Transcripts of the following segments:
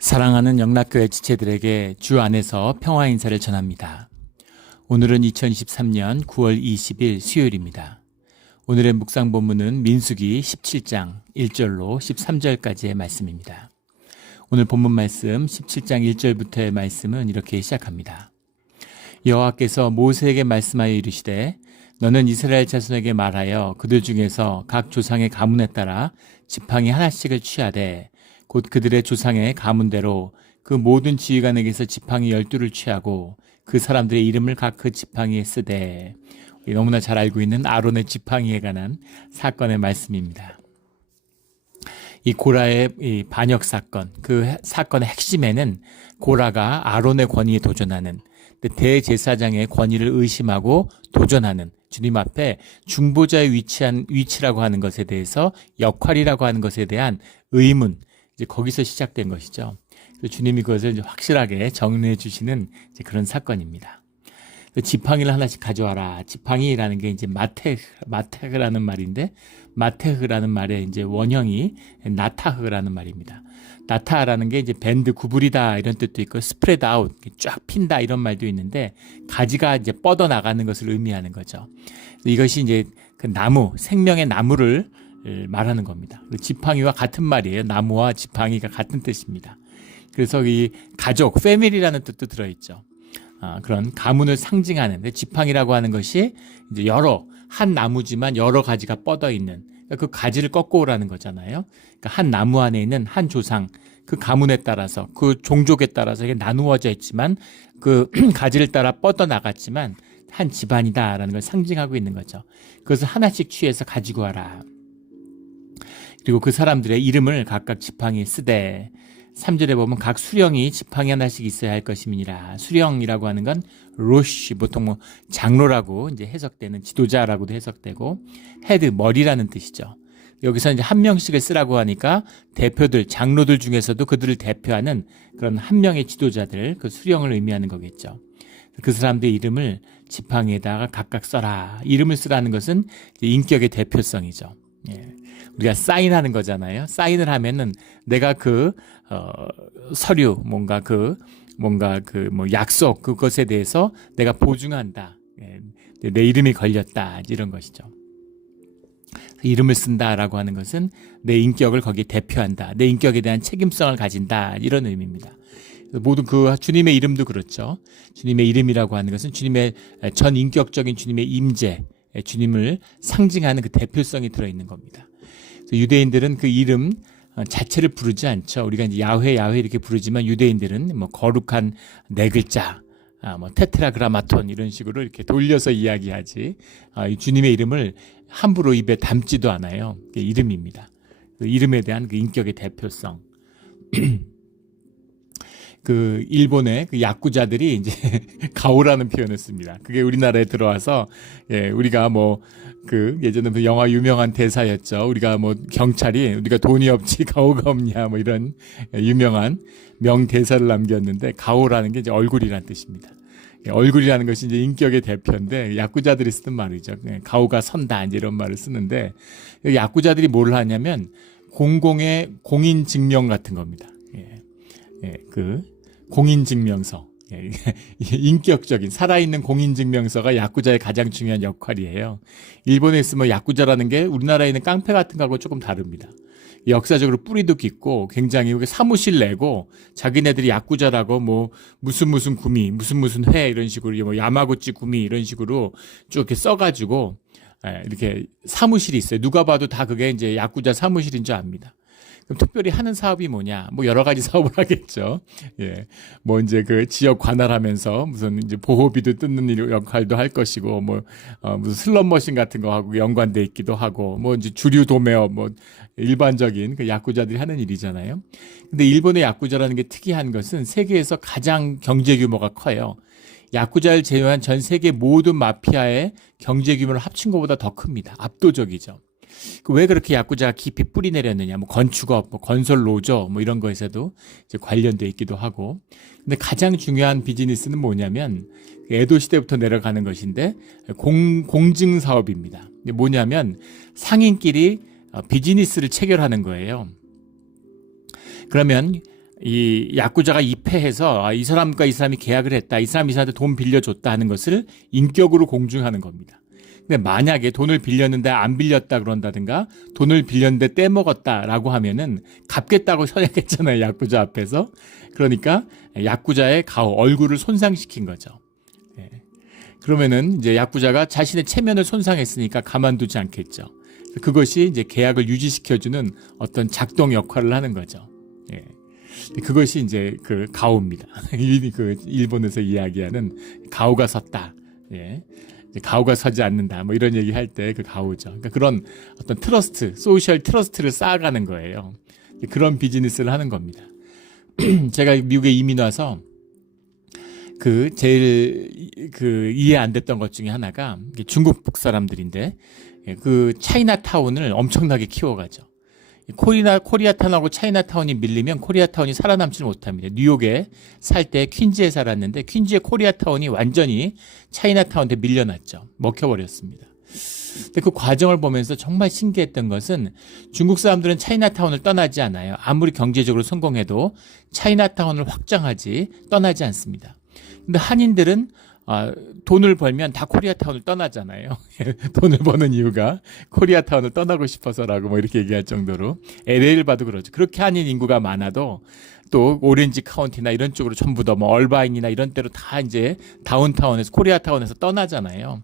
사랑하는 영락교회 지체들에게 주 안에서 평화 인사를 전합니다. 오늘은 2023년 9월 20일 수요일입니다. 오늘의 묵상 본문은 민수기 17장 1절로 13절까지의 말씀입니다. 오늘 본문 말씀 17장 1절부터의 말씀은 이렇게 시작합니다. 여호와께서 모세에게 말씀하여 이르시되 너는 이스라엘 자손에게 말하여 그들 중에서 각 조상의 가문에 따라 지팡이 하나씩을 취하되 곧 그들의 조상의 가문대로 그 모든 지휘관에게서 지팡이 12를 취하고 그 사람들의 이름을 각 그 지팡이에 쓰되, 너무나 잘 알고 있는 아론의 지팡이에 관한 사건의 말씀입니다. 이 고라의 이 반역 사건, 그 사건의 핵심에는 고라가 아론의 권위에 도전하는, 대제사장의 권위를 의심하고 도전하는, 주님 앞에 중보자의 위치라고 하는 것에 대해서, 역할이라고 하는 것에 대한 의문, 이제 거기서 시작된 것이죠. 그래서 주님이 그것을 이제 확실하게 정리해 주시는 이제 그런 사건입니다. 지팡이를 하나씩 가져와라. 지팡이라는 게 이제 마테흐라는 말인데, 마테흐라는 말의 이제 원형이 나타흐라는 말입니다. 나타라는 게 이제 밴드 구부리다 이런 뜻도 있고, 스프레드 아웃 쫙 핀다 이런 말도 있는데, 가지가 이제 뻗어 나가는 것을 의미하는 거죠. 이것이 이제 그 나무, 생명의 나무를 말하는 겁니다. 지팡이와 같은 말이에요. 나무와 지팡이가 같은 뜻입니다. 그래서 이 가족, 패밀리라는 뜻도 들어있죠. 그런 가문을 상징하는, 지팡이라고 하는 것이 이제 한 나무지만 여러 가지가 뻗어 있는, 그 가지를 꺾어 오라는 거잖아요. 그러니까 한 나무 안에 있는 한 조상, 그 가문에 따라서, 그 종족에 따라서 이게 나누어져 있지만, 그 가지를 따라 뻗어 나갔지만 한 집안이다라는 걸 상징하고 있는 거죠. 그것을 하나씩 취해서 가지고 와라. 그리고 그 사람들의 이름을 각각 지팡이에 쓰되, 3절에 보면 각 수령이 지팡이 하나씩 있어야 할 것임이니라. 수령이라고 하는 건 로시, 보통 뭐 장로라고 이제 해석되는, 지도자라고도 해석되고, 헤드, 머리라는 뜻이죠. 여기서 이제 한 명씩을 쓰라고 하니까 대표들, 장로들 중에서도 그들을 대표하는 그런 한 명의 지도자들, 그 수령을 의미하는 거겠죠. 그 사람들의 이름을 지팡이에다가 각각 써라. 이름을 쓰라는 것은 인격의 대표성이죠. 예. 우리가 사인하는 거잖아요. 사인을 하면은 내가 서류, 약속, 그것에 대해서 내가 보증한다. 예. 내 이름이 걸렸다. 이런 것이죠. 이름을 쓴다라고 하는 것은 내 인격을 거기에 대표한다. 내 인격에 대한 책임성을 가진다. 이런 의미입니다. 모든 그 주님의 이름도 그렇죠. 주님의 이름이라고 하는 것은 주님의 전 인격적인 주님의 임재, 주님을 상징하는 그 대표성이 들어있는 겁니다. 유대인들은 그 이름 자체를 부르지 않죠. 우리가 이제 야훼 이렇게 부르지만 유대인들은 뭐 거룩한 네 글자, 테트라그라마톤 이런 식으로 이렇게 돌려서 이야기하지. 이 주님의 이름을 함부로 입에 담지도 않아요. 이름입니다. 그 이름에 대한 그 인격의 대표성. 그 일본의 그 야쿠자들이 이제 가오라는 표현을 씁니다. 그게 우리나라에 들어와서, 우리가 예전에 그 영화 유명한 대사였죠. 우리가 경찰이 우리가 돈이 없지 가오가 없냐 이런 유명한 명대사를 남겼는데, 가오라는 게 이제 얼굴이라는 뜻입니다. 얼굴이라는 것이 이제 인격의 대표인데, 야쿠자들이 쓰는 말이죠. 가오가 선다 이제 이런 말을 쓰는데, 야쿠자들이 뭘 하냐면 공공의 공인증명 같은 겁니다. 그 공인증명서, 인격적인 살아있는 공인증명서가 야쿠자의 가장 중요한 역할이에요. 일본에 있으면 야쿠자라는 게 우리나라에 있는 깡패 같은 거하고 조금 다릅니다. 역사적으로 뿌리도 깊고 굉장히 사무실 내고 자기네들이 야쿠자라고 무슨 구미, 무슨 회 이런 식으로 야마구치 구미 이런 식으로 쭉 이렇게 써가지고 이렇게 사무실이 있어요. 누가 봐도 다 그게 이제 야쿠자 사무실인 줄 압니다. 그럼 특별히 하는 사업이 뭐냐? 여러 가지 사업을 하겠죠. 이제 그 지역 관할하면서 무슨 이제 보호비도 뜯는 일 역할도 할 것이고, 무슨 슬롯머신 같은 거 하고 연관돼 있기도 하고, 이제 주류 도매업, 일반적인 그 야쿠자들이 하는 일이잖아요. 근데 일본의 야쿠자라는 게 특이한 것은 세계에서 가장 경제 규모가 커요. 야쿠자를 제외한 전 세계 모든 마피아의 경제 규모를 합친 것보다 더 큽니다. 압도적이죠. 왜 그렇게 야쿠자가 깊이 뿌리 내렸느냐? 건축업, 건설 노조, 이런 거에서도 이제 관련돼 있기도 하고. 근데 가장 중요한 비즈니스는 뭐냐면, 에도 시대부터 내려가는 것인데, 공증 사업입니다. 뭐냐면, 상인끼리 비즈니스를 체결하는 거예요. 그러면 이 야쿠자가 입회해서 이 사람과 이 사람이 계약을 했다, 이 사람이 이 사람한테 돈 빌려줬다 하는 것을 인격으로 공증하는 겁니다. 근데 만약에 돈을 빌렸는데 안 빌렸다 그런다든가 돈을 빌렸는데 떼먹었다라고 하면은 갚겠다고 서야겠잖아요, 야쿠자 앞에서. 그러니까 야쿠자의 가오, 얼굴을 손상시킨 거죠. 예. 그러면은 이제 야쿠자가 자신의 체면을 손상했으니까 가만두지 않겠죠. 그것이 이제 계약을 유지시켜주는 어떤 작동 역할을 하는 거죠. 예. 그것이 이제 그 가오입니다. 그 일본에서 이야기하는 가오가 섰다. 예. 가오가 서지 않는다. 뭐 이런 얘기 할 때 그 가오죠. 그러니까 그런 어떤 트러스트, 소셜 트러스트를 쌓아가는 거예요. 그런 비즈니스를 하는 겁니다. 제가 미국에 이민 와서 그 제일 그 이해 안 됐던 것 중에 하나가 중국 사람들인데 그 차이나타운을 엄청나게 키워가죠. 코리아타운하고 차이나타운이 밀리면 코리아타운이 살아남지를 못합니다. 뉴욕에 살 때 퀸즈에 살았는데 퀸즈의 코리아타운이 완전히 차이나타운한테 밀려났죠. 먹혀버렸습니다. 근데 그 과정을 보면서 정말 신기했던 것은 중국 사람들은 차이나타운을 떠나지 않아요. 아무리 경제적으로 성공해도 차이나타운을 확장하지 떠나지 않습니다. 근데 한인들은 돈을 벌면 다 코리아타운을 떠나잖아요. 돈을 버는 이유가 코리아타운을 떠나고 싶어서라고 뭐 이렇게 얘기할 정도로 LA를 봐도 그렇죠. 그렇게 한인 인구가 많아도 또 오렌지 카운티나 이런 쪽으로 전부 다 뭐 얼바인이나 이런 데로 다 이제 다운타운에서 코리아타운에서 떠나잖아요.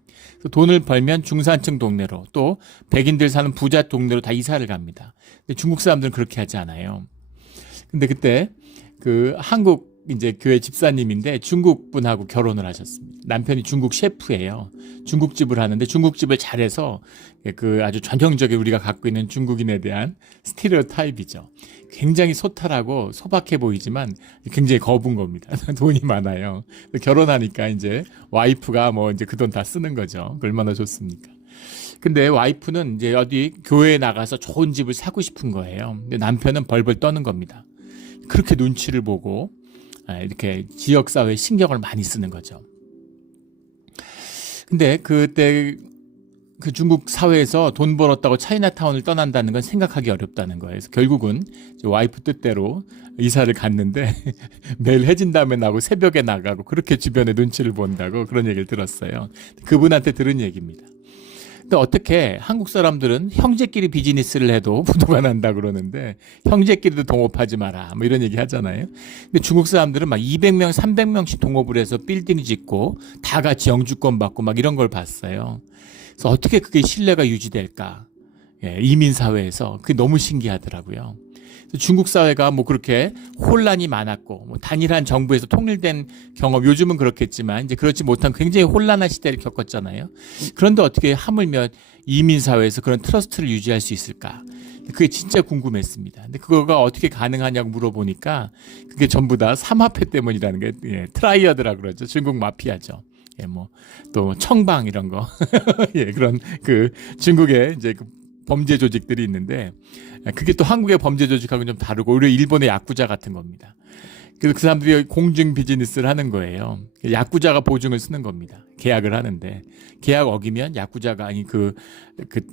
돈을 벌면 중산층 동네로 또 백인들 사는 부자 동네로 다 이사를 갑니다. 근데 중국 사람들은 그렇게 하지 않아요. 근데 그때 그 한국 이제 교회 집사님인데 중국 분하고 결혼을 하셨습니다. 남편이 중국 셰프예요. 중국집을 하는데 중국집을 잘해서 그 아주 전형적인 우리가 갖고 있는 중국인에 대한 스티레오타입이죠. 굉장히 소탈하고 소박해 보이지만 굉장히 거부인 겁니다. 돈이 많아요. 결혼하니까 이제 와이프가 뭐 이제 그 돈 다 쓰는 거죠. 얼마나 좋습니까? 근데 와이프는 이제 어디 교회에 나가서 좋은 집을 사고 싶은 거예요. 근데 남편은 벌벌 떠는 겁니다. 그렇게 눈치를 보고 이렇게 지역사회에 신경을 많이 쓰는 거죠. 근데 그때 그 중국 사회에서 돈 벌었다고 차이나타운을 떠난다는 건 생각하기 어렵다는 거예요. 그래서 결국은 와이프 뜻대로 이사를 갔는데 매일 해진 다음에 나고 새벽에 나가고 그렇게 주변에 눈치를 본다고 그런 얘기를 들었어요. 그분한테 들은 얘기입니다. 근데 어떻게 한국 사람들은 형제끼리 비즈니스를 해도 부도가 난다 그러는데 형제끼리도 동업하지 마라 뭐 이런 얘기 하잖아요. 근데 중국 사람들은 막 200명, 300명씩 동업을 해서 빌딩 짓고 다 같이 영주권 받고 막 이런 걸 봤어요. 그래서 어떻게 그게 신뢰가 유지될까? 예, 이민사회에서 그게 너무 신기하더라고요. 중국 사회가 뭐 그렇게 혼란이 많았고 뭐 단일한 정부에서 통일된 경험, 요즘은 그렇겠지만 이제 그렇지 못한 굉장히 혼란한 시대를 겪었잖아요. 그런데 어떻게 하물며 이민사회에서 그런 트러스트를 유지할 수 있을까? 그게 진짜 궁금했습니다. 근데 그거가 어떻게 가능하냐고 물어보니까 그게 전부 다 삼합회 때문이라는 게 트라이어드라 그러죠. 중국 마피아죠. 예, 뭐 또 청방 이런 거 예, 그런 그 중국의 이제 그 범죄 조직들이 있는데 그게 또 한국의 범죄 조직하고는 좀 다르고 오히려 일본의 야쿠자 같은 겁니다. 그래서 그 사람들이 공증 비즈니스를 하는 거예요. 야쿠자가 보증을 쓰는 겁니다. 계약을 하는데 계약 어기면 야쿠자가 아니 그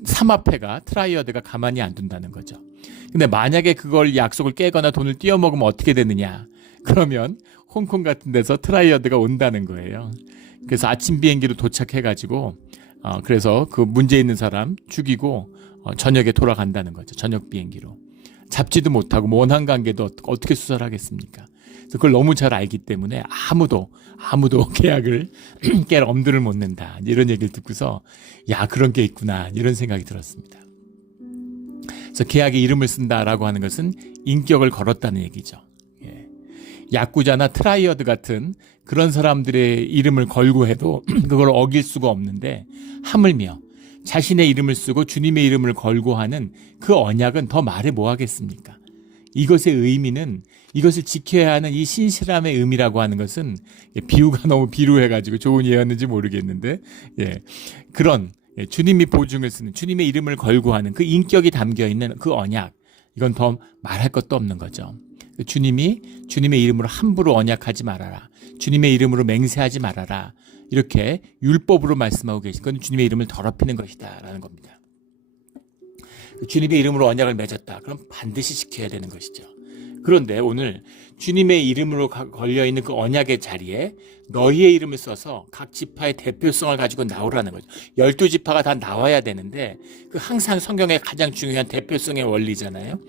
삼합회가 트라이어드가 가만히 안 둔다는 거죠. 근데 만약에 그걸 약속을 깨거나 돈을 띄어먹으면 어떻게 되느냐? 그러면 홍콩 같은 데서 트라이어드가 온다는 거예요. 그래서 아침 비행기로 도착해가지고 그래서 그 문제 있는 사람 죽이고 저녁에 돌아간다는 거죠. 저녁 비행기로. 잡지도 못하고 뭐 원한 관계도 어떻게 수사를 하겠습니까? 그래서 그걸 너무 잘 알기 때문에 아무도 계약을 깰 엄두를 못 낸다. 이런 얘기를 듣고서 야 그런 게 있구나 이런 생각이 들었습니다. 그래서 계약에 이름을 쓴다라고 하는 것은 인격을 걸었다는 얘기죠. 예. 야쿠자나 트라이어드 같은 그런 사람들의 이름을 걸고 해도 그걸 어길 수가 없는데 하물며 자신의 이름을 쓰고 주님의 이름을 걸고 하는 그 언약은 더 말해 뭐 하겠습니까? 이것의 의미는 이것을 지켜야 하는 이 신실함의 의미라고 하는 것은 비유가 너무 비루해가지고 좋은 예였는지 모르겠는데 그런 주님이 보증을 쓰는 주님의 이름을 걸고 하는 그 인격이 담겨있는 그 언약 이건 더 말할 것도 없는 거죠. 주님이 주님의 이름으로 함부로 언약하지 말아라. 주님의 이름으로 맹세하지 말아라. 이렇게 율법으로 말씀하고 계신 건 주님의 이름을 더럽히는 것이다 라는 겁니다. 주님의 이름으로 언약을 맺었다. 그럼 반드시 지켜야 되는 것이죠. 그런데 오늘 주님의 이름으로 걸려있는 그 언약의 자리에 너희의 이름을 써서 각 지파의 대표성을 가지고 나오라는 거죠. 12지파가 다 나와야 되는데 그 항상 성경의 가장 중요한 대표성의 원리잖아요.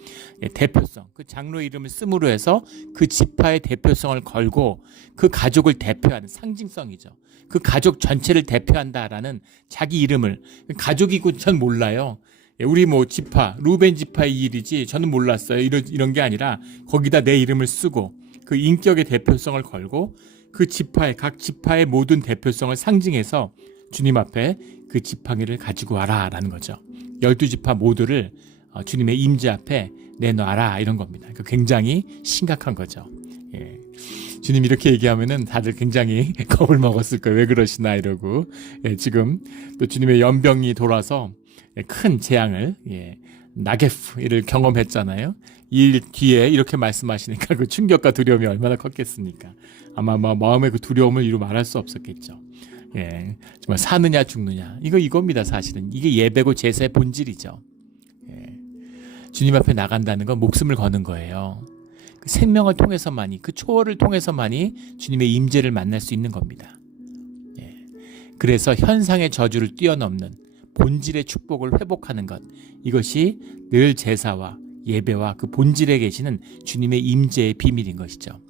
예, 대표성. 그 장로의 이름을 씀으로 해서 그 지파의 대표성을 걸고 그 가족을 대표하는 상징성이죠. 그 가족 전체를 대표한다라는 자기 이름을, 가족이고 전 몰라요. 우리 뭐 지파, 루벤 지파의 일이지 저는 몰랐어요. 이런 게 아니라 거기다 내 이름을 쓰고 그 인격의 대표성을 걸고 그 지파의, 각 지파의 모든 대표성을 상징해서 주님 앞에 그 지팡이를 가지고 와라라는 거죠. 12지파 모두를 주님의 임재 앞에 내놔라 이런 겁니다. 그러니까 굉장히 심각한 거죠. 예. 주님 이렇게 얘기하면은 다들 굉장히 겁을 먹었을 거예요. 왜 그러시나 이러고. 예, 지금 또 주님의 연병이 돌아서 큰 재앙을, 나게프를 경험했잖아요. 이 뒤에 이렇게 말씀하시니까 그 충격과 두려움이 얼마나 컸겠습니까? 아마 마음의 그 두려움을 이루 말할 수 없었겠죠. 예, 정말 사느냐 죽느냐 이겁니다. 사실은 이게 예배고 제사의 본질이죠. 예, 주님 앞에 나간다는 건 목숨을 거는 거예요. 그 생명을 통해서만이, 그 초월을 통해서만이 주님의 임재를 만날 수 있는 겁니다. 예, 그래서 현상의 저주를 뛰어넘는 본질의 축복을 회복하는 것, 이것이 늘 제사와 예배와 그 본질에 계시는 주님의 임재의 비밀인 것이죠.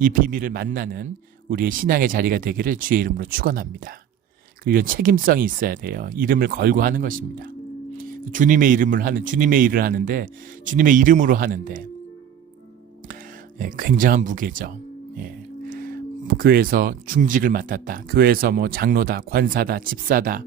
이 비밀을 만나는 우리의 신앙의 자리가 되기를 주의 이름으로 축원합니다. 그리고 이런 책임성이 있어야 돼요. 이름을 걸고 하는 것입니다. 주님의 이름을 하는, 주님의 일을 하는데, 주님의 이름으로 하는데 굉장한 무게죠. 교회에서 중직을 맡았다, 교회에서 뭐 장로다, 관사다, 집사다,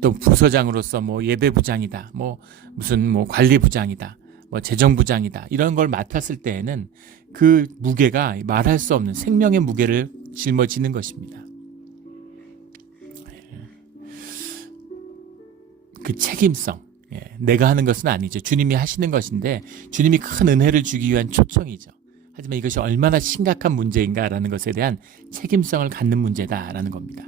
또 부서장으로서 뭐 예배부장이다, 뭐 무슨 뭐 관리부장이다, 뭐 재정부장이다, 이런 걸 맡았을 때에는 그 무게가 말할 수 없는 생명의 무게를 짊어지는 것입니다. 그 책임성, 내가 하는 것은 아니죠. 주님이 하시는 것인데 주님이 큰 은혜를 주기 위한 초청이죠. 하지만 이것이 얼마나 심각한 문제인가라는 것에 대한 책임성을 갖는 문제다라는 겁니다.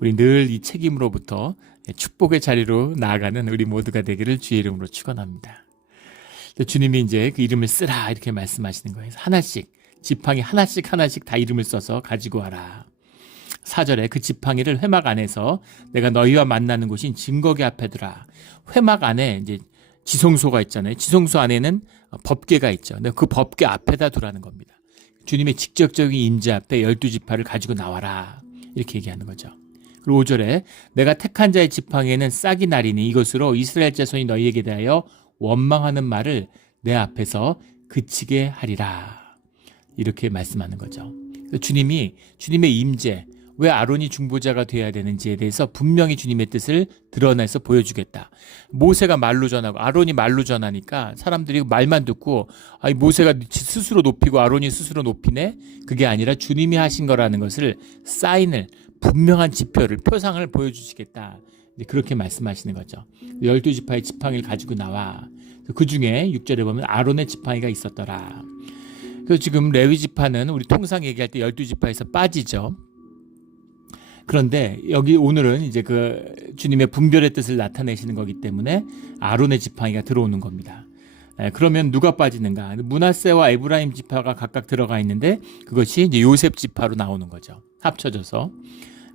우리 늘 이 책임으로부터 축복의 자리로 나아가는 우리 모두가 되기를 주의 이름으로 축원합니다. 주님이 이제 그 이름을 쓰라 이렇게 말씀하시는 거예요. 하나씩, 지팡이 하나씩 다 이름을 써서 가지고 와라. 4절에 그 지팡이를 회막 안에서 내가 너희와 만나는 곳인 증거계 앞에 두라. 회막 안에 이제 지성소가 있잖아요. 지성소 안에는 법궤가 있죠. 그 법궤 앞에다 두라는 겁니다. 주님의 직접적인 임재 앞에 12지파를 가지고 나와라. 이렇게 얘기하는 거죠. 그리고 5절에 내가 택한 자의 지팡이에는 싹이 나리니 이것으로 이스라엘 자손이 너희에게 대하여 원망하는 말을 내 앞에서 그치게 하리라. 이렇게 말씀하는 거죠. 주님이, 주님의 임재, 왜 아론이 중보자가 되어야 되는지에 대해서 분명히 주님의 뜻을 드러내서 보여주겠다. 모세가 말로 전하고 아론이 말로 전하니까 사람들이 말만 듣고 모세가 스스로 높이고 아론이 스스로 높이네? 그게 아니라 주님이 하신 거라는 것을 사인을, 분명한 지표를, 표상을 보여주시겠다. 그렇게 말씀하시는 거죠. 12지파의 지팡이를 가지고 나와. 그 중에 6절에 보면 아론의 지팡이가 있었더라. 그래서 지금 레위 지파는 우리 통상 얘기할 때 12지파에서 빠지죠. 그런데 여기 오늘은 이제 그 주님의 분별의 뜻을 나타내시는 거기 때문에 아론의 지팡이가 들어오는 겁니다. 그러면 누가 빠지는가? 므낫세와 에브라임 지파가 각각 들어가 있는데 그것이 이제 요셉 지파로 나오는 거죠. 합쳐져서.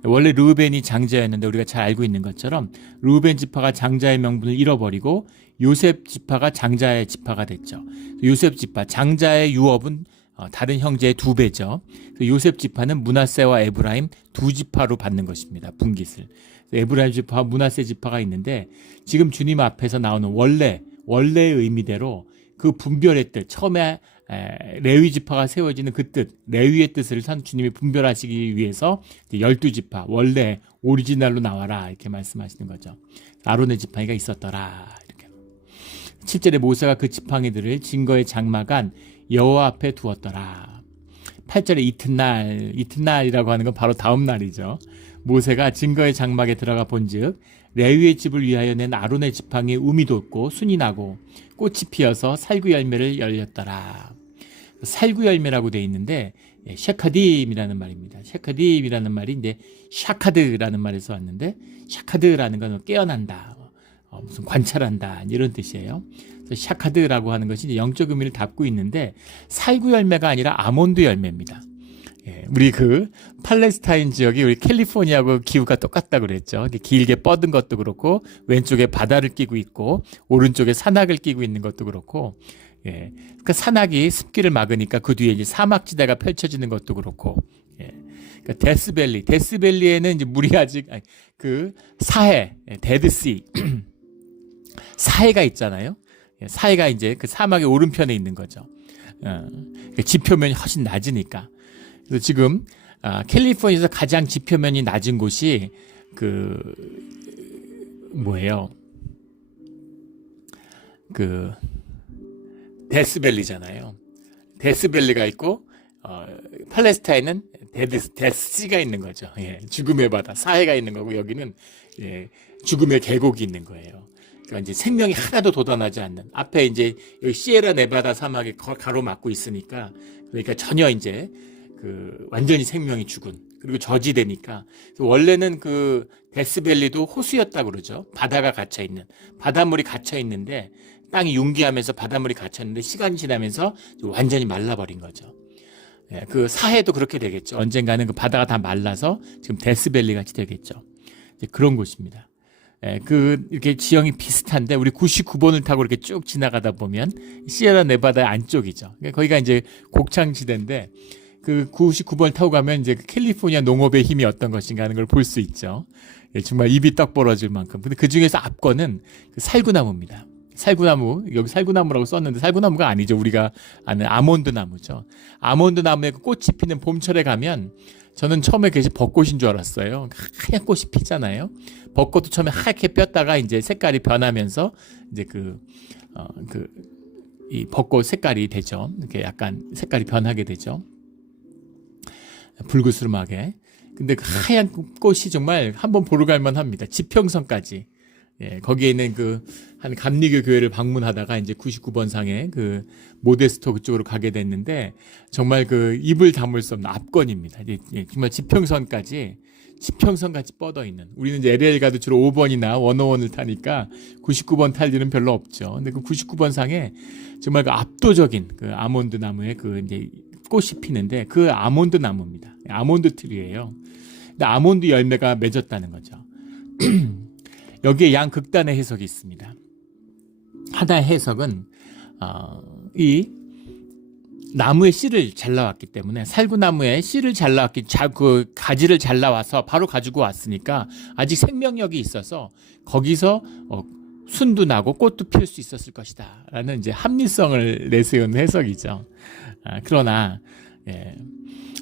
원래 르우벤이 장자였는데 우리가 잘 알고 있는 것처럼 르우벤 지파가 장자의 명분을 잃어버리고 요셉 지파가 장자의 지파가 됐죠. 요셉 지파, 장자의 유업은 다른 형제의 2배죠. 요셉 지파는 므낫세와 에브라임 2지파로 받는 것입니다. 분깃을. 에브라임 지파와 므낫세 지파가 있는데 지금 주님 앞에서 나오는 원래의 의미대로 그 분별의 뜻, 처음에 레위 지파가 세워지는 그 뜻, 레위의 뜻을 주님이 분별하시기 위해서 12지파, 원래 오리지널로 나와라 이렇게 말씀하시는 거죠. 아론의 지팡이가 있었더라. 이렇게. 7절에 모세가 그 지팡이들을 증거의 장막 안 여호와 앞에 두었더라. 8절에 이튿날이라고 하는 건 바로 다음 날이죠. 모세가 증거의 장막에 들어가 본즉 레위의 집을 위하여 낸 아론의 지팡이에 움이 돋고 순이 나고 꽃이 피어서 살구 열매를 열렸더라. 살구 열매라고 되어 있는데 셰카딤이라는 말입니다. 셰카딤이라는 말이 이제 샤카드라는 말에서 왔는데 샤카드라는 건 깨어난다, 무슨 관찰한다 이런 뜻이에요. 그래서 샤카드라고 하는 것이 이제 영적 의미를 담고 있는데 살구 열매가 아니라 아몬드 열매입니다. 예, 우리 그 팔레스타인 지역이 우리 캘리포니아하고 기후가 똑같다 그랬죠. 길게 뻗은 것도 그렇고 왼쪽에 바다를 끼고 있고 오른쪽에 산악을 끼고 있는 것도 그렇고, 예, 그 산악이 습기를 막으니까 그 뒤에 이제 사막지대가 펼쳐지는 것도 그렇고, 예, 그러니까 데스밸리에는 이제 물이 아직 그 사해, 데드시 사해가 있잖아요. 예, 사해가 이제 그 사막의 오른편에 있는 거죠. 그러니까 지표면이 훨씬 낮으니까. 그래서 지금 캘리포니아에서 가장 지표면이 낮은 곳이 그 뭐예요? 그 데스밸리잖아요. 데스밸리가 있고 팔레스타인은 데스시가 있는 거죠. 예, 죽음의 바다, 사해가 있는 거고 여기는 예, 죽음의 계곡이 있는 거예요. 그러니까 이제 생명이 하나도 돋아나지 않는 앞에 이제 여기 시에라 네바다 사막에 가로막고 있으니까 그러니까 전혀 이제 그 완전히 생명이 죽은 그리고 저지되니까 원래는 그 데스밸리도 호수였다 그러죠. 바다가 갇혀 있는 바닷물이 갇혀 있는데 땅이 융기하면서 바닷물이 갇혀 있는데 시간이 지나면서 완전히 말라버린 거죠. 예, 그 사해도 그렇게 되겠죠. 언젠가는 그 바다가 다 말라서 지금 데스밸리 같이 되겠죠. 이제 그런 곳입니다. 예, 그 이렇게 지형이 비슷한데 우리 99번을 타고 이렇게 쭉 지나가다 보면 시에라 네바다 안쪽이죠. 그러니까 거기가 이제 곡창지대인데 그 99번을 타고 가면 이제 캘리포니아 농업의 힘이 어떤 것인가 하는 걸 볼 수 있죠. 예, 정말 입이 떡 벌어질 만큼. 근데 그 중에서 앞거는 그 살구나무입니다. 살구나무, 여기 살구나무라고 썼는데 살구나무가 아니죠. 우리가 아는 아몬드 나무죠. 아몬드 나무에 꽃이 피는 봄철에 가면 저는 처음에 그것이 벚꽃인 줄 알았어요. 하얀 꽃이 피잖아요. 벚꽃도 처음에 하얗게 폈다가 이제 색깔이 변하면서 이제 이 벚꽃 색깔이 되죠. 이렇게 약간 색깔이 변하게 되죠. 불그스름하게. 근데 그 하얀 꽃이 정말 한번 보러 갈만 합니다. 지평선까지. 예, 거기에 있는 한 감리교 교회를 방문하다가 이제 99번 상에 그 모데스토 그쪽으로 가게 됐는데 정말 그 입을 다물 수 없는 압권입니다. 예, 정말 지평선까지 뻗어 있는. 우리는 이제 LL 가도 주로 5번이나 101을 타니까 99번 탈 일은 별로 없죠. 근데 그 99번 상에 정말 그 압도적인 그 아몬드 나무에 그 이제 꽃이 피는데 그 아몬드 나무입니다. 아몬드 트리예요. 근데 아몬드 열매가 맺었다는 거죠. 여기에 양극단의 해석이 있습니다. 하나의 해석은 이 나무의 씨를 잘라왔기 때문에 살구나무의 씨를 잘라왔기 그 가지를 잘라와서 바로 가지고 왔으니까 아직 생명력이 있어서 거기서 순도 나고 꽃도 피울 수 있었을 것이다 라는 이제 합리성을 내세운 해석이죠. 그러나 예,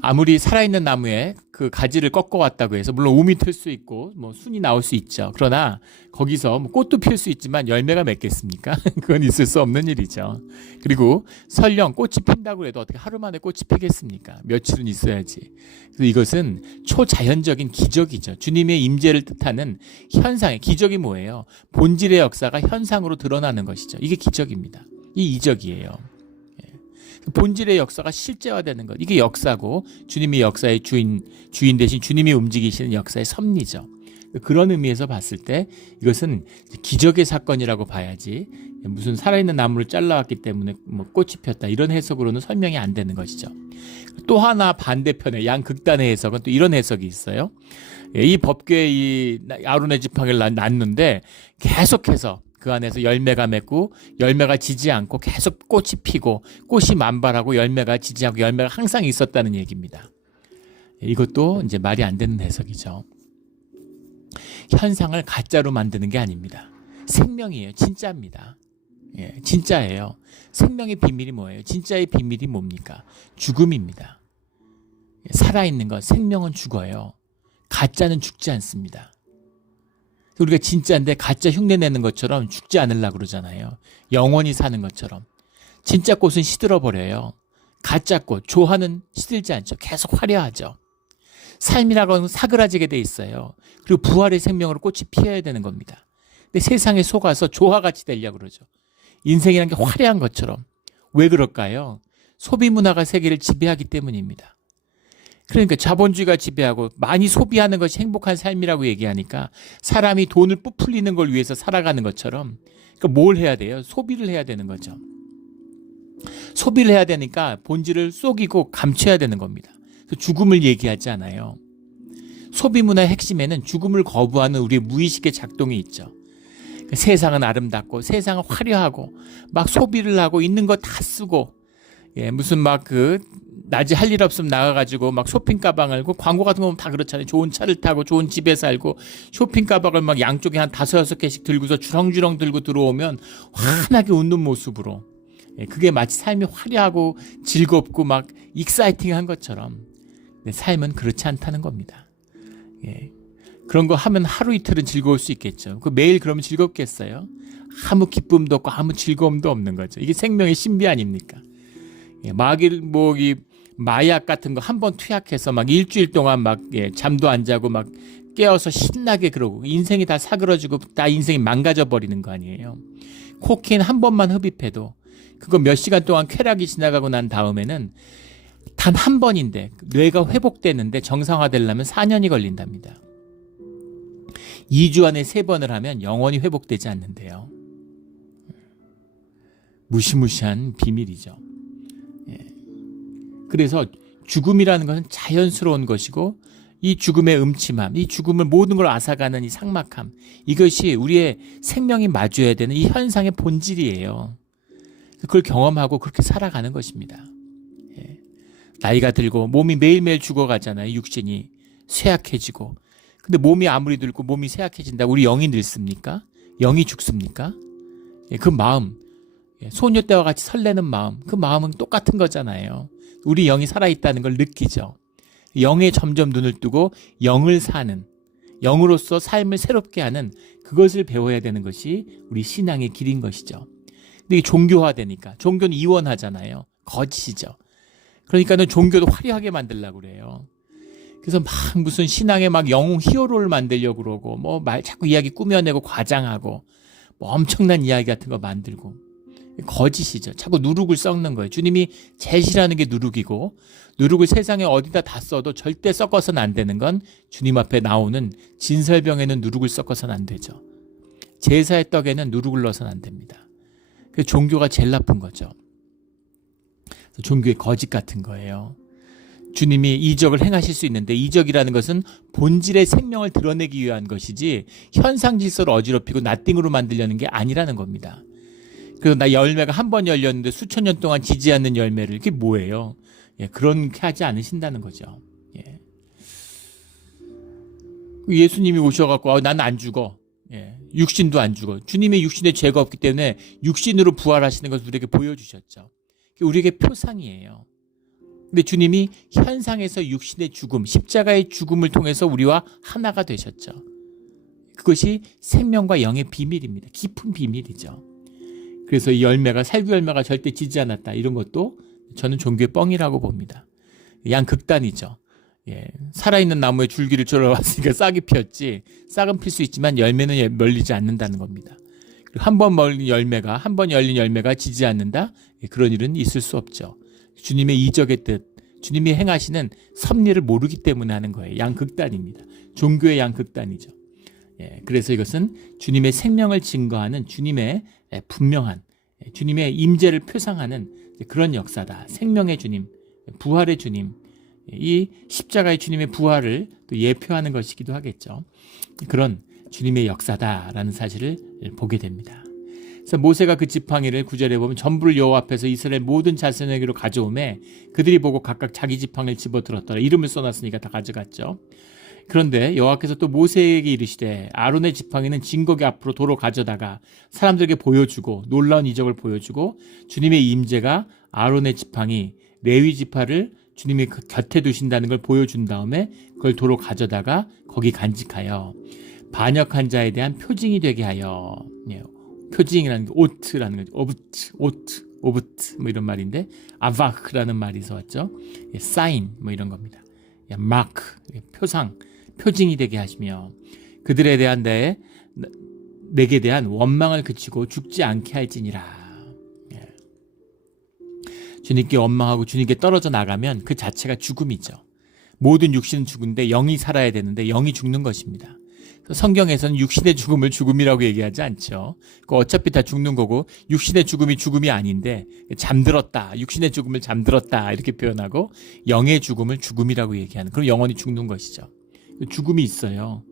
아무리 살아있는 나무에 그 가지를 꺾어왔다고 해서 물론 움이 틀 수 있고 뭐 순이 나올 수 있죠. 그러나 거기서 뭐 꽃도 필 수 있지만 열매가 맺겠습니까? 그건 있을 수 없는 일이죠. 그리고 설령 꽃이 핀다고 해도 어떻게 하루 만에 꽃이 피겠습니까? 며칠은 있어야지. 그래서 이것은 초자연적인 기적이죠. 주님의 임재를 뜻하는 현상의 기적이 뭐예요? 본질의 역사가 현상으로 드러나는 것이죠. 이게 기적입니다. 이 이적이에요. 본질의 역사가 실제화되는 것. 이게 역사고 주님이 역사의 주인 대신 주님이 움직이시는 역사의 섭리죠. 그런 의미에서 봤을 때 이것은 기적의 사건이라고 봐야지 무슨 살아있는 나무를 잘라왔기 때문에 뭐 꽃이 폈다 이런 해석으로는 설명이 안 되는 것이죠. 또 하나 반대편에 양극단의 해석은 또 이런 해석이 있어요. 이 법궤에 이 아론의 지팡이를 놨는데 계속해서 그 안에서 열매가 맺고 열매가 지지 않고 계속 꽃이 피고 꽃이 만발하고 열매가 지지 않고 열매가 항상 있었다는 얘기입니다. 이것도 이제 말이 안 되는 해석이죠. 현상을 가짜로 만드는 게 아닙니다. 생명이에요. 진짜입니다. 예, 진짜예요. 생명의 비밀이 뭐예요? 진짜의 비밀이 뭡니까? 죽음입니다. 살아있는 것, 생명은 죽어요. 가짜는 죽지 않습니다. 우리가 진짜인데 가짜 흉내내는 것처럼 죽지 않으려고 그러잖아요. 영원히 사는 것처럼. 진짜 꽃은 시들어버려요. 가짜 꽃, 조화는 시들지 않죠. 계속 화려하죠. 삶이라고 하는 건 사그라지게 돼 있어요. 그리고 부활의 생명으로 꽃이 피어야 되는 겁니다. 근데 세상에 속아서 조화같이 되려고 그러죠. 인생이라는 게 화려한 것처럼. 왜 그럴까요? 소비 문화가 세계를 지배하기 때문입니다. 그러니까 자본주의가 지배하고 많이 소비하는 것이 행복한 삶이라고 얘기하니까 사람이 돈을 부풀리는 걸 위해서 살아가는 것처럼 그러니까 뭘 해야 돼요? 소비를 해야 되는 거죠. 소비를 해야 되니까 본질을 속이고 감춰야 되는 겁니다. 죽음을 얘기하지 않아요. 소비 문화의 핵심에는 죽음을 거부하는 우리의 무의식의 작동이 있죠. 세상은 아름답고 세상은 화려하고 막 소비를 하고 있는 거 다 쓰고 무슨 막 낮에 할 일 없으면 나가가지고 막 쇼핑 가방을 광고 같은 거 보면 다 그렇잖아요. 좋은 차를 타고 좋은 집에 살고 쇼핑 가방을 막 양쪽에 한 5-6개씩 들고서 주렁주렁 들고 들어오면 환하게 웃는 모습으로 그게 마치 삶이 화려하고 즐겁고 막 익사이팅한 것처럼 삶은 그렇지 않다는 겁니다. 그런 거 하면 하루 이틀은 즐거울 수 있겠죠. 매일 그러면 즐겁겠어요? 아무 기쁨도 없고 아무 즐거움도 없는 거죠. 이게 생명의 신비 아닙니까? 마약 같은 거 한 번 투약해서 막 일주일 동안 막 잠도 안 자고 막 깨어서 신나게 그러고 인생이 다 사그러지고 다 인생이 망가져 버리는 거 아니에요. 코케인 한 번만 흡입해도 그거 몇 시간 동안 쾌락이 지나가고 난 다음에는 단 한 번인데 뇌가 회복되는데 정상화되려면 4년이 걸린답니다. 2주 안에 3번을 하면 영원히 회복되지 않는데요. 무시무시한 비밀이죠. 그래서 죽음이라는 것은 자연스러운 것이고 이 죽음의 음침함, 이 죽음을 모든 걸 앗아가는 이 삭막함, 이것이 우리의 생명이 마주해야 되는 이 현상의 본질이에요. 그걸 경험하고 그렇게 살아가는 것입니다. 나이가 들고 몸이 매일매일 죽어가잖아요. 육신이 쇠약해지고. 근데 몸이 아무리 늙고 몸이 쇠약해진다고 우리 영이 늙습니까? 영이 죽습니까? 그 마음, 소녀 때와 같이 설레는 마음, 그 마음은 똑같은 거잖아요. 우리 영이 살아있다는 걸 느끼죠. 영에 점점 눈을 뜨고 영을 사는, 영으로서 삶을 새롭게 하는 그것을 배워야 되는 것이 우리 신앙의 길인 것이죠. 근데 이게 종교화되니까, 종교는 이원하잖아요. 거짓이죠. 그러니까는 종교도 화려하게 만들려고 그래요. 그래서 막 무슨 신앙에 막 영웅 히어로를 만들려고 그러고 자꾸 이야기 꾸며내고 과장하고 엄청난 이야기 같은 거 만들고 거짓이죠. 자꾸 누룩을 섞는 거예요. 주님이 제일 싫어하는 게 누룩이고 누룩을 세상에 어디다 다 써도 절대 섞어서는 안 되는 건 주님 앞에 나오는 진설병에는 누룩을 섞어서는 안 되죠. 제사의 떡에는 누룩을 넣어서는 안 됩니다. 그 종교가 제일 나쁜 거죠. 종교의 거짓 같은 거예요. 주님이 이적을 행하실 수 있는데 이적이라는 것은 본질의 생명을 드러내기 위한 것이지 현상 질서를 어지럽히고 나띵으로 만들려는 게 아니라는 겁니다. 그래서 나 열매가 한 번 열렸는데 수천 년 동안 지지 않는 열매를 이게 뭐예요? 그렇게 하지 않으신다는 거죠. 예수님이 오셔갖고 나는 안 죽어. 육신도 안 죽어. 주님의 육신에 죄가 없기 때문에 육신으로 부활하시는 것을 우리에게 보여주셨죠. 우리에게 표상이에요. 근데 주님이 현상에서 육신의 죽음, 십자가의 죽음을 통해서 우리와 하나가 되셨죠. 그것이 생명과 영의 비밀입니다. 깊은 비밀이죠. 그래서 이 열매가 살구 열매가 절대 지지 않았다. 이런 것도 저는 종교의 뻥이라고 봅니다. 양극단이죠. 살아있는 나무에 줄기를 졸라왔으니까 싹이 피었지 싹은 필 수 있지만 열매는 멀리지 않는다는 겁니다. 한 번 열린 열매가 지지 않는다? 그런 일은 있을 수 없죠. 주님의 이적의 뜻, 주님이 행하시는 섭리를 모르기 때문에 하는 거예요. 양극단입니다. 종교의 양극단이죠. 그래서 이것은 주님의 생명을 증거하는 주님의 분명한 주님의 임재를 표상하는 그런 역사다. 생명의 주님, 부활의 주님, 이 십자가의 주님의 부활을 또 예표하는 것이기도 하겠죠. 그런 주님의 역사다라는 사실을 보게 됩니다. 그래서 모세가 그 지팡이를 9절에 보면 전부를 여호와 앞에서 이스라엘 모든 자손에게로 가져오매 그들이 보고 각각 자기 지팡이를 집어들었더라. 이름을 써놨으니까 다 가져갔죠. 그런데 여호와께서 또 모세에게 이르시되 아론의 지팡이는 진거기 앞으로 도로 가져다가 사람들에게 보여주고 놀라운 이적을 보여주고 주님의 임재가 아론의 지팡이 레위 지파를 주님이 그 곁에 두신다는 걸 보여준 다음에 그걸 도로 가져다가 거기 간직하여 반역한 자에 대한 표징이 되게 하여 표징이라는 게 오트라는 거죠. 오브트 뭐 이런 말인데 아바크라는 말에서 왔죠. 사인 뭐 이런 겁니다. 마크 표상 표징이 되게 하시며 그들에 대한 내게 대한 원망을 그치고 죽지 않게 할지니라. 주님께 원망하고 주님께 떨어져 나가면 그 자체가 죽음이죠. 모든 육신은 죽은데 영이 살아야 되는데 영이 죽는 것입니다. 성경에서는 육신의 죽음을 죽음이라고 얘기하지 않죠. 어차피 다 죽는 거고 육신의 죽음이 죽음이 아닌데 잠들었다. 육신의 죽음을 잠들었다. 이렇게 표현하고 영의 죽음을 죽음이라고 얘기하는, 그럼 영원히 죽는 것이죠. 죽음이 있어요.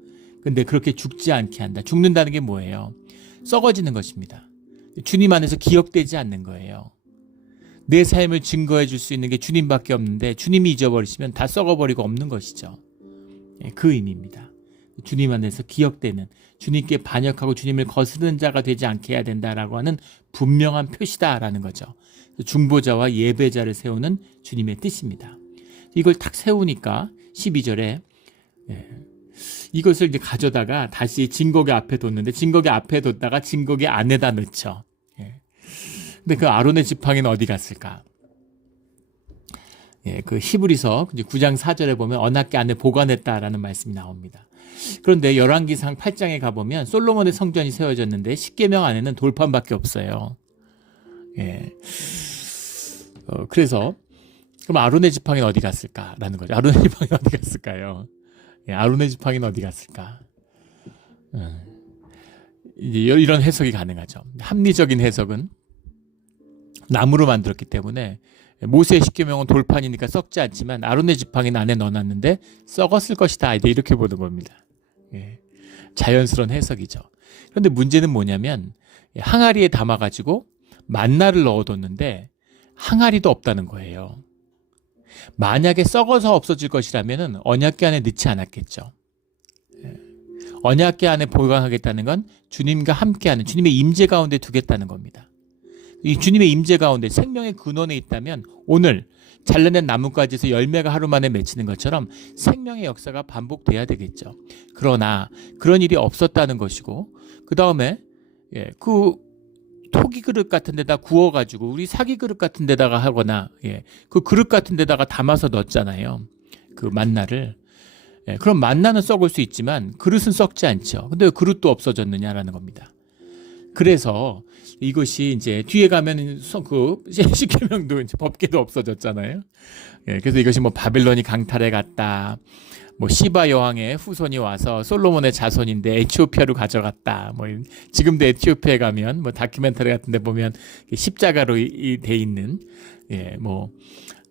근데 그렇게 죽지 않게 한다. 죽는다는 게 뭐예요? 썩어지는 것입니다. 주님 안에서 기억되지 않는 거예요. 내 삶을 증거해 줄 수 있는 게 주님밖에 없는데 주님이 잊어버리시면 다 썩어버리고 없는 것이죠. 그 의미입니다. 주님 안에서 기억되는, 주님께 반역하고 주님을 거스르는 자가 되지 않게 해야 된다라고 하는 분명한 표시다라는 거죠. 중보자와 예배자를 세우는 주님의 뜻입니다. 이걸 탁 세우니까 12절에 이것을 이제 가져다가 다시 진거기 앞에 뒀는데 진거기 앞에 뒀다가 진거기 안에다 넣죠. 근데 그 아론의 지팡이는 어디 갔을까? 그 히브리서 9장 4절에 보면 언약궤 안에 보관했다라는 말씀이 나옵니다. 그런데 열왕기상 8장에 가보면 솔로몬의 성전이 세워졌는데 십계명 안에는 돌판밖에 없어요. 그래서 그럼 아론의 지팡이는 어디 갔을까라는 거죠. 아론의 지팡이는 어디 갔을까요? 아론의 지팡이는 어디 갔을까? 이제 이런 해석이 가능하죠. 합리적인 해석은 나무로 만들었기 때문에 모세의 십계명은 돌판이니까 썩지 않지만 아론의 지팡이는 안에 넣어놨는데 썩었을 것이다. 이렇게 보는 겁니다. 자연스러운 해석이죠. 그런데 문제는 뭐냐면 항아리에 담아가지고 만나를 넣어뒀는데 항아리도 없다는 거예요. 만약에 썩어서 없어질 것이라면 언약궤 안에 넣지 않았겠죠. 언약궤 안에 보관하겠다는 건 주님과 함께하는 주님의 임재 가운데 두겠다는 겁니다. 이 주님의 임재 가운데 생명의 근원에 있다면 오늘 잘라낸 나뭇가지에서 열매가 하루 만에 맺히는 것처럼 생명의 역사가 반복돼야 되겠죠. 그러나 그런 일이 없었다는 것이고 그 다음에 그 토기 그릇 같은 데다 구워가지고 우리 사기 그릇 같은 데다가 하거나 그 그릇 같은 데다가 담아서 넣었잖아요. 그 만나를. 그럼 만나는 썩을 수 있지만 그릇은 썩지 않죠. 근데 왜 그릇도 없어졌느냐라는 겁니다. 그래서 이것이 이제 뒤에 가면 그 십계명도 이제 법궤도 없어졌잖아요. 그래서 이것이 뭐 바벨론이 강탈해 갔다, 뭐 시바 여왕의 후손이 와서 솔로몬의 자손인데 에티오피아로 가져갔다. 뭐 지금도 에티오피아에 가면 뭐 다큐멘터리 같은데 보면 십자가로 돼 있는 뭐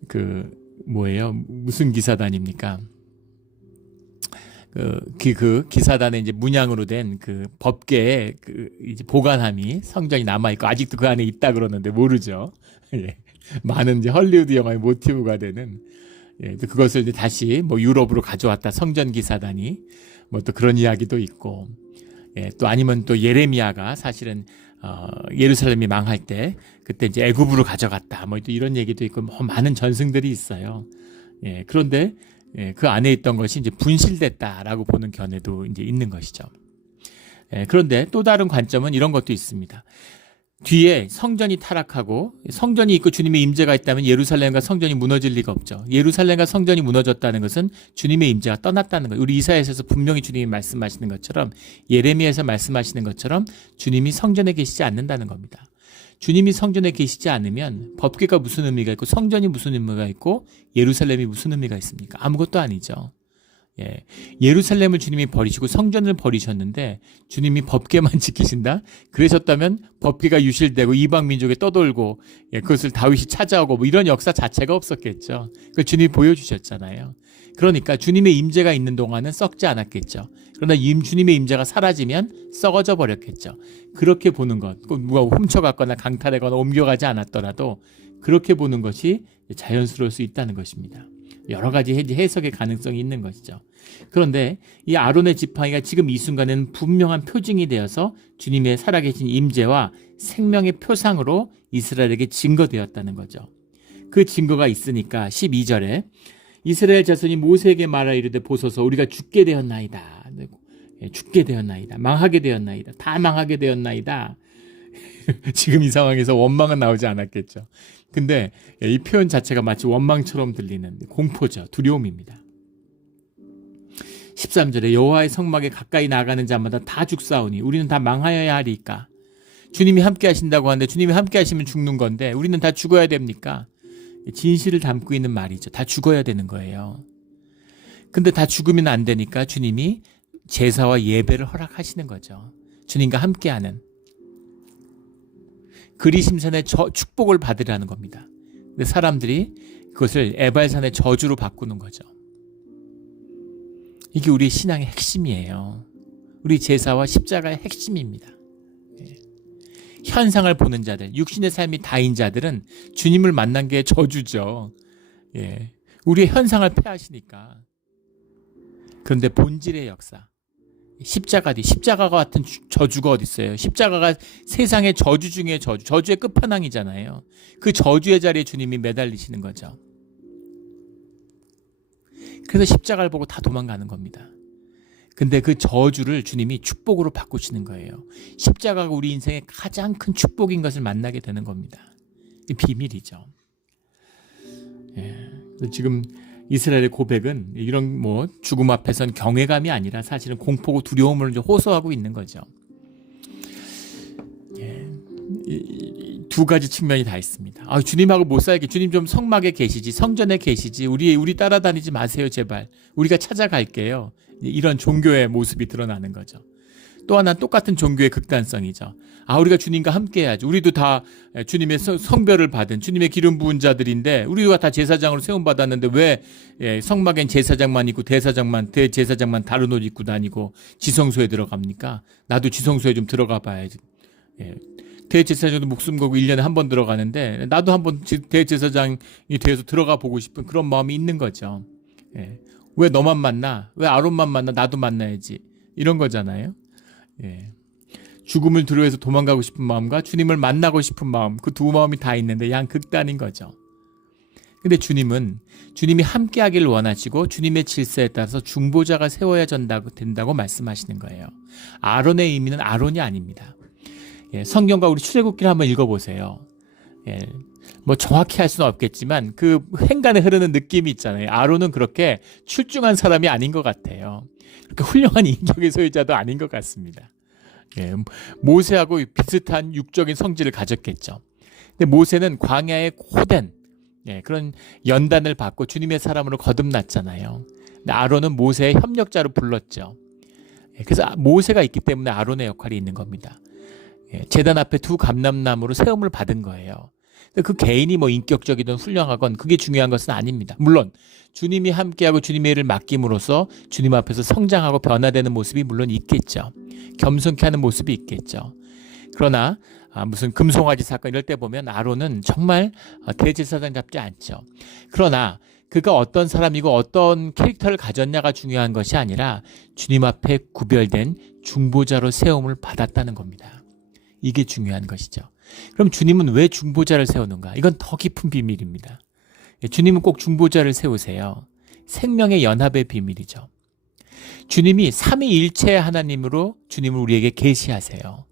그 뭐예요? 무슨 기사단입니까? 그 기사단의 이제 문양으로 된 그 법궤의 그 이제 보관함이 성전이 남아 있고 아직도 그 안에 있다 그러는데 모르죠. 많은 이제 헐리우드 영화의 모티브가 되는 또 그것을 이제 다시 뭐 유럽으로 가져왔다 성전 기사단이 뭐 또 그런 이야기도 있고 또 아니면 또 예레미야가 사실은 예루살렘이 망할 때 그때 이제 애굽으로 가져갔다 뭐 또 이런 얘기도 있고 뭐 많은 전승들이 있어요. 그런데 그 안에 있던 것이 이제 분실됐다라고 보는 견해도 이제 있는 것이죠. 그런데 또 다른 관점은 이런 것도 있습니다. 뒤에 성전이 타락하고 성전이 있고 주님의 임재가 있다면 예루살렘과 성전이 무너질 리가 없죠. 예루살렘과 성전이 무너졌다는 것은 주님의 임재가 떠났다는 거예요. 우리 이사야에서 분명히 주님이 말씀하시는 것처럼 예레미야에서 말씀하시는 것처럼 주님이 성전에 계시지 않는다는 겁니다. 주님이 성전에 계시지 않으면 법궤가 무슨 의미가 있고 성전이 무슨 의미가 있고 예루살렘이 무슨 의미가 있습니까? 아무것도 아니죠. 예루살렘을 주님이 버리시고 성전을 버리셨는데 주님이 법궤만 지키신다? 그러셨다면 법궤가 유실되고 이방 민족에 떠돌고 그것을 다윗이 찾아오고 뭐 이런 역사 자체가 없었겠죠. 그걸 주님이 보여주셨잖아요. 그러니까 주님의 임재가 있는 동안은 썩지 않았겠죠. 그러나 주님의 임재가 사라지면 썩어져 버렸겠죠. 그렇게 보는 것, 누가 훔쳐갔거나 강탈하거나 옮겨가지 않았더라도 그렇게 보는 것이 자연스러울 수 있다는 것입니다. 여러 가지 해석의 가능성이 있는 것이죠. 그런데 이 아론의 지팡이가 지금 이 순간에는 분명한 표징이 되어서 주님의 살아계신 임재와 생명의 표상으로 이스라엘에게 증거되었다는 거죠. 그 증거가 있으니까 12절에 이스라엘 자손이 모세에게 말하 이르되 보소서 우리가 죽게 되었나이다. 죽게 되었나이다. 망하게 되었나이다. 다 망하게 되었나이다. 지금 이 상황에서 원망은 나오지 않았겠죠. 근데 이 표현 자체가 마치 원망처럼 들리는 공포죠. 두려움입니다. 13절에 여호와의 성막에 가까이 나가는 자마다 다 죽사오니 우리는 다 망하여야 하리까. 주님이 함께 하신다고 하는데 주님이 함께 하시면 죽는 건데 우리는 다 죽어야 됩니까? 진실을 담고 있는 말이죠. 다 죽어야 되는 거예요. 근데 다 죽으면 안 되니까 주님이 제사와 예배를 허락하시는 거죠. 주님과 함께하는 그리심산의 축복을 받으라는 겁니다. 근데 사람들이 그것을 에발산의 저주로 바꾸는 거죠. 이게 우리 신앙의 핵심이에요. 우리 제사와 십자가의 핵심입니다. 현상을 보는 자들, 육신의 삶이 다인 자들은 주님을 만난 게 저주죠. 우리의 현상을 패하시니까. 그런데 본질의 역사, 십자가 같은 저주가 어디 있어요? 십자가가 세상의 저주 중에 저주의 끝판왕이잖아요. 그 저주의 자리에 주님이 매달리시는 거죠. 그래서 십자가를 보고 다 도망가는 겁니다. 근데 그 저주를 주님이 축복으로 바꾸시는 거예요. 십자가가 우리 인생의 가장 큰 축복인 것을 만나게 되는 겁니다. 이 비밀이죠. 지금 이스라엘의 고백은 이런 죽음 앞에선 경외감이 아니라 사실은 공포고 두려움을 호소하고 있는 거죠. 두 가지 측면이 다 있습니다. 주님하고 못 살게, 주님 좀 성막에 계시지, 성전에 계시지, 우리 따라다니지 마세요 제발, 우리가 찾아갈게요. 이런 종교의 모습이 드러나는 거죠. 또 하나 똑같은 종교의 극단성이죠. 우리가 주님과 함께 해야지. 우리도 다 주님의 성별을 받은 주님의 기름 부은 자들인데 우리가 다 제사장으로 세움 받았는데 왜 성막엔 제사장만 있고 대제사장만 다른 옷 입고 다니고 지성소에 들어갑니까? 나도 지성소에 좀 들어가 봐야지. 대제사장도 목숨 걸고 1년에 한 번 들어가는데 나도 한번 대제사장이 돼서 들어가 보고 싶은 그런 마음이 있는 거죠. 왜 너만 만나? 왜 아론만 만나? 나도 만나야지. 이런 거잖아요. 죽음을 두려워해서 도망가고 싶은 마음과 주님을 만나고 싶은 마음, 그 두 마음이 다 있는데 양극단인 거죠. 근데 주님이 함께하기를 원하시고 주님의 질서에 따라서 중보자가 세워야 된다고 말씀하시는 거예요. 아론의 의미는 아론이 아닙니다. 성경과 우리 출애굽기를 한번 읽어보세요. 정확히 할 수는 없겠지만 그 행간에 흐르는 느낌이 있잖아요. 아론은 그렇게 출중한 사람이 아닌 것 같아요. 그렇게 훌륭한 인격의 소유자도 아닌 것 같습니다. 모세하고 비슷한 육적인 성질을 가졌겠죠. 근데 모세는 광야에 고된 그런 연단을 받고 주님의 사람으로 거듭났잖아요. 근데 아론은 모세의 협력자로 불렀죠. 그래서 모세가 있기 때문에 아론의 역할이 있는 겁니다. 제단 앞에 두 감람나무로 세움을 받은 거예요. 그 개인이 인격적이든 훌륭하건 그게 중요한 것은 아닙니다. 물론 주님이 함께하고 주님의 일을 맡김으로써 주님 앞에서 성장하고 변화되는 모습이 물론 있겠죠. 겸손케 하는 모습이 있겠죠. 그러나 무슨 금송아지 사건 이럴 때 보면 아론은 정말 대제사장 잡지 않죠. 그러나 그가 어떤 사람이고 어떤 캐릭터를 가졌냐가 중요한 것이 아니라 주님 앞에 구별된 중보자로 세움을 받았다는 겁니다. 이게 중요한 것이죠. 그럼 주님은 왜 중보자를 세우는가? 이건 더 깊은 비밀입니다. 주님은 꼭 중보자를 세우세요. 생명의 연합의 비밀이죠. 주님이 삼위일체의 하나님으로 주님을 우리에게 계시하세요.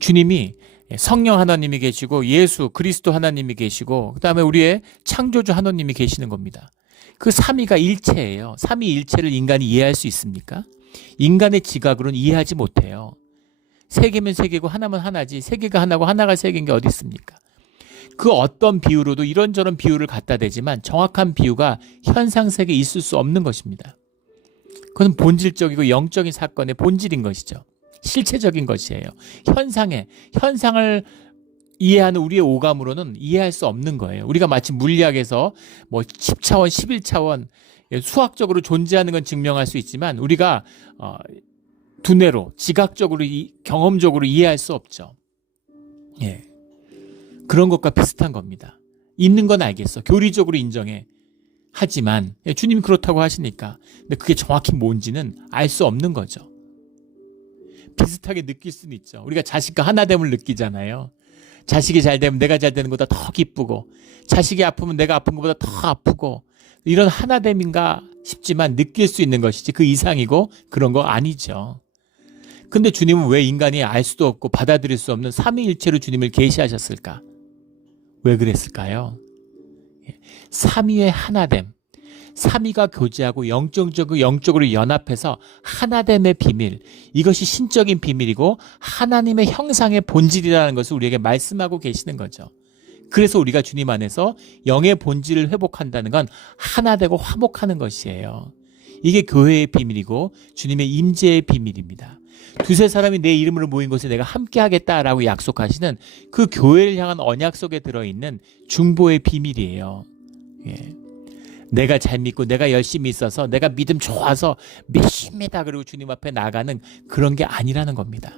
주님이 성령 하나님이 계시고 예수 그리스도 하나님이 계시고 그다음에 우리의 창조주 하나님이 계시는 겁니다. 그 삼위가 일체예요. 삼위일체를 인간이 이해할 수 있습니까? 인간의 지각으로는 이해하지 못해요. 세 개면 세 개고 하나면 하나지 세 개가 하나고 하나가 세 개인 게 어디 있습니까? 그 어떤 비유로도 이런저런 비유를 갖다 대지만 정확한 비유가 현상세계에 있을 수 없는 것입니다. 그건 본질적이고 영적인 사건의 본질인 것이죠. 실체적인 것이에요. 현상을 이해하는 우리의 오감으로는 이해할 수 없는 거예요. 우리가 마치 물리학에서 10차원, 11차원 수학적으로 존재하는 건 증명할 수 있지만 우리가 두뇌로 지각적으로 경험적으로 이해할 수 없죠. 그런 것과 비슷한 겁니다. 있는 건 알겠어. 교리적으로 인정해. 하지만 주님이 그렇다고 하시니까 근데 그게 정확히 뭔지는 알 수 없는 거죠. 비슷하게 느낄 수는 있죠. 우리가 자식과 하나됨을 느끼잖아요. 자식이 잘 되면 내가 잘 되는 것보다 더 기쁘고 자식이 아프면 내가 아픈 것보다 더 아프고 이런 하나됨인가 싶지만 느낄 수 있는 것이지 그 이상이고 그런 거 아니죠. 근데 주님은 왜 인간이 알 수도 없고 받아들일 수 없는 삼위일체로 주님을 계시하셨을까? 왜 그랬을까요? 삼위의 하나됨, 삼위가 교제하고 영적으로 연합해서 하나됨의 비밀, 이것이 신적인 비밀이고 하나님의 형상의 본질이라는 것을 우리에게 말씀하고 계시는 거죠. 그래서 우리가 주님 안에서 영의 본질을 회복한다는 건 하나 되고 화목하는 것이에요. 이게 교회의 비밀이고 주님의 임재의 비밀입니다. 두세 사람이 내 이름으로 모인 곳에 내가 함께 하겠다라고 약속하시는 그 교회를 향한 언약 속에 들어있는 중보의 비밀이에요. 예. 내가 잘 믿고 내가 열심히 있어서 내가 믿음 좋아서 믿습니다 그리고 주님 앞에 나가는 그런 게 아니라는 겁니다.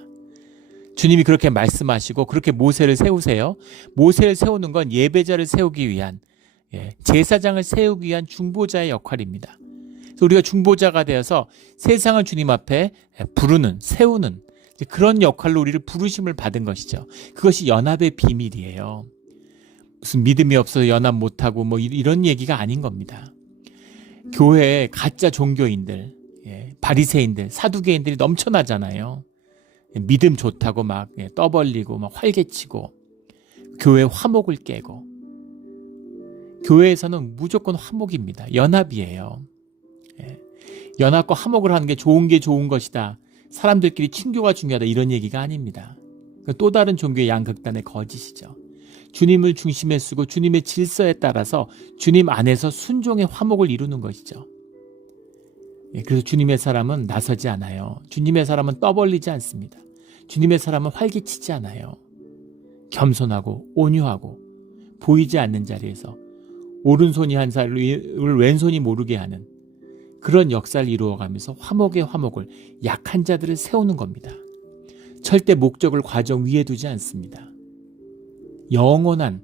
주님이 그렇게 말씀하시고 그렇게 모세를 세우세요. 모세를 세우는 건 예배자를 세우기 위한, 제사장을 세우기 위한 중보자의 역할입니다. 그래서 우리가 중보자가 되어서 세상을 주님 앞에 부르는, 세우는 그런 역할로 우리를 부르심을 받은 것이죠. 그것이 연합의 비밀이에요. 무슨 믿음이 없어서 연합 못하고 뭐 이런 얘기가 아닌 겁니다. 교회에 가짜 종교인들, 바리새인들, 사두개인들이 넘쳐나잖아요. 믿음 좋다고 막 떠벌리고 막 활개치고 교회 화목을 깨고. 교회에서는 무조건 화목입니다. 연합이에요. 연합과 화목을 하는 게 좋은 것이다. 사람들끼리 친교가 중요하다 이런 얘기가 아닙니다. 또 다른 종교의 양극단의 거짓이죠. 주님을 중심에 쓰고 주님의 질서에 따라서 주님 안에서 순종의 화목을 이루는 것이죠. 그래서 주님의 사람은 나서지 않아요. 주님의 사람은 떠벌리지 않습니다. 주님의 사람은 활기치지 않아요. 겸손하고 온유하고 보이지 않는 자리에서 오른손이 한 살을 왼손이 모르게 하는 그런 역사를 이루어가면서 화목의 화목을 약한 자들을 세우는 겁니다. 절대 목적을 과정 위에 두지 않습니다. 영원한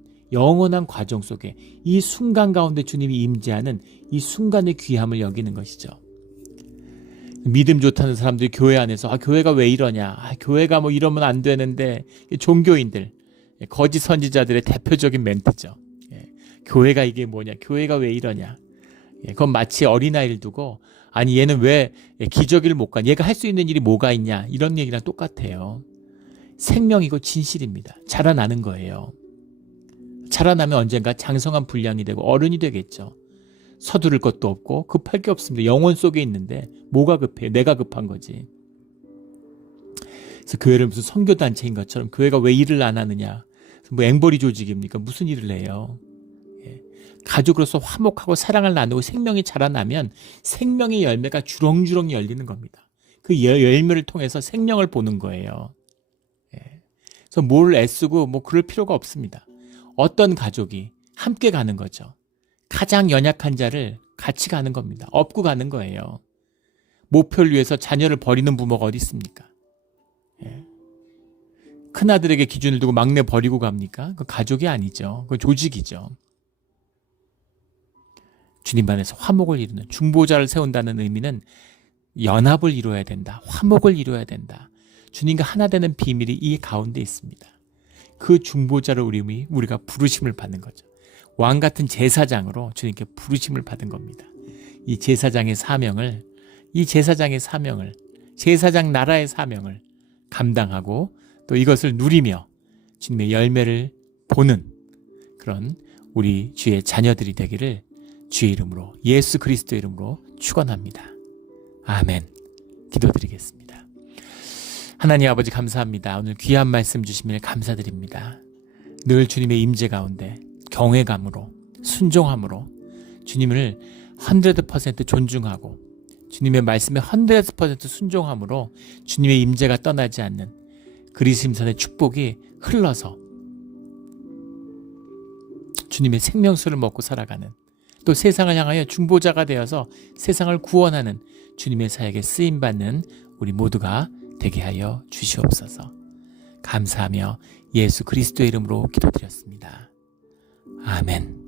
과정 속에 이 순간 가운데 주님이 임재하는 이 순간의 귀함을 여기는 것이죠. 믿음 좋다는 사람들이 교회 안에서 교회가 왜 이러냐, 교회가 뭐 이러면 안 되는데, 종교인들, 거짓 선지자들의 대표적인 멘트죠. 교회가 이게 뭐냐, 교회가 왜 이러냐. 그건 마치 어린아이를 두고 아니 얘는 왜 기저귀를 못 가, 얘가 할 수 있는 일이 뭐가 있냐 이런 얘기랑 똑같아요. 생명이고 진실입니다. 자라나는 거예요. 자라나면 언젠가 장성한 분량이 되고 어른이 되겠죠. 서두를 것도 없고 급할 게 없습니다. 영혼 속에 있는데 뭐가 급해요? 내가 급한 거지. 그래서 교회를 무슨 선교단체인 것처럼 교회가 왜 일을 안 하느냐, 뭐 앵벌이 조직입니까? 무슨 일을 해요? 가족으로서 화목하고 사랑을 나누고 생명이 자라나면 생명의 열매가 주렁주렁 열리는 겁니다. 그 열매를 통해서 생명을 보는 거예요. 그래서 뭘 애쓰고 뭐 그럴 필요가 없습니다. 어떤 가족이 함께 가는 거죠. 가장 연약한 자를 같이 가는 겁니다. 업고 가는 거예요. 목표를 위해서 자녀를 버리는 부모가 어디 있습니까? 큰아들에게 기준을 두고 막내 버리고 갑니까? 그 가족이 아니죠. 그 조직이죠. 주님 안에서 화목을 이루는 중보자를 세운다는 의미는 연합을 이루어야 된다. 화목을 이루어야 된다. 주님과 하나 되는 비밀이 이 가운데 있습니다. 그 중보자를 우리가 부르심을 받는 거죠. 왕 같은 제사장으로 주님께 부르심을 받은 겁니다. 이 제사장의 사명을, 제사장 나라의 사명을 감당하고 또 이것을 누리며 주님의 열매를 보는 그런 우리 주의 자녀들이 되기를 주의 이름으로, 예수 그리스도 이름으로 축원합니다. 아멘. 기도드리겠습니다. 하나님 아버지 감사합니다. 오늘 귀한 말씀 주시길 감사드립니다. 늘 주님의 임재 가운데 경외감으로, 순종함으로 주님을 100% 존중하고 주님의 말씀에 100% 순종함으로 주님의 임재가 떠나지 않는 그리스도인의 축복이 흘러서 주님의 생명수를 먹고 살아가는, 또 세상을 향하여 중보자가 되어서 세상을 구원하는 주님의 사역에 쓰임받는 우리 모두가 되게 하여 주시옵소서. 감사하며 예수 그리스도의 이름으로 기도드렸습니다. 아멘.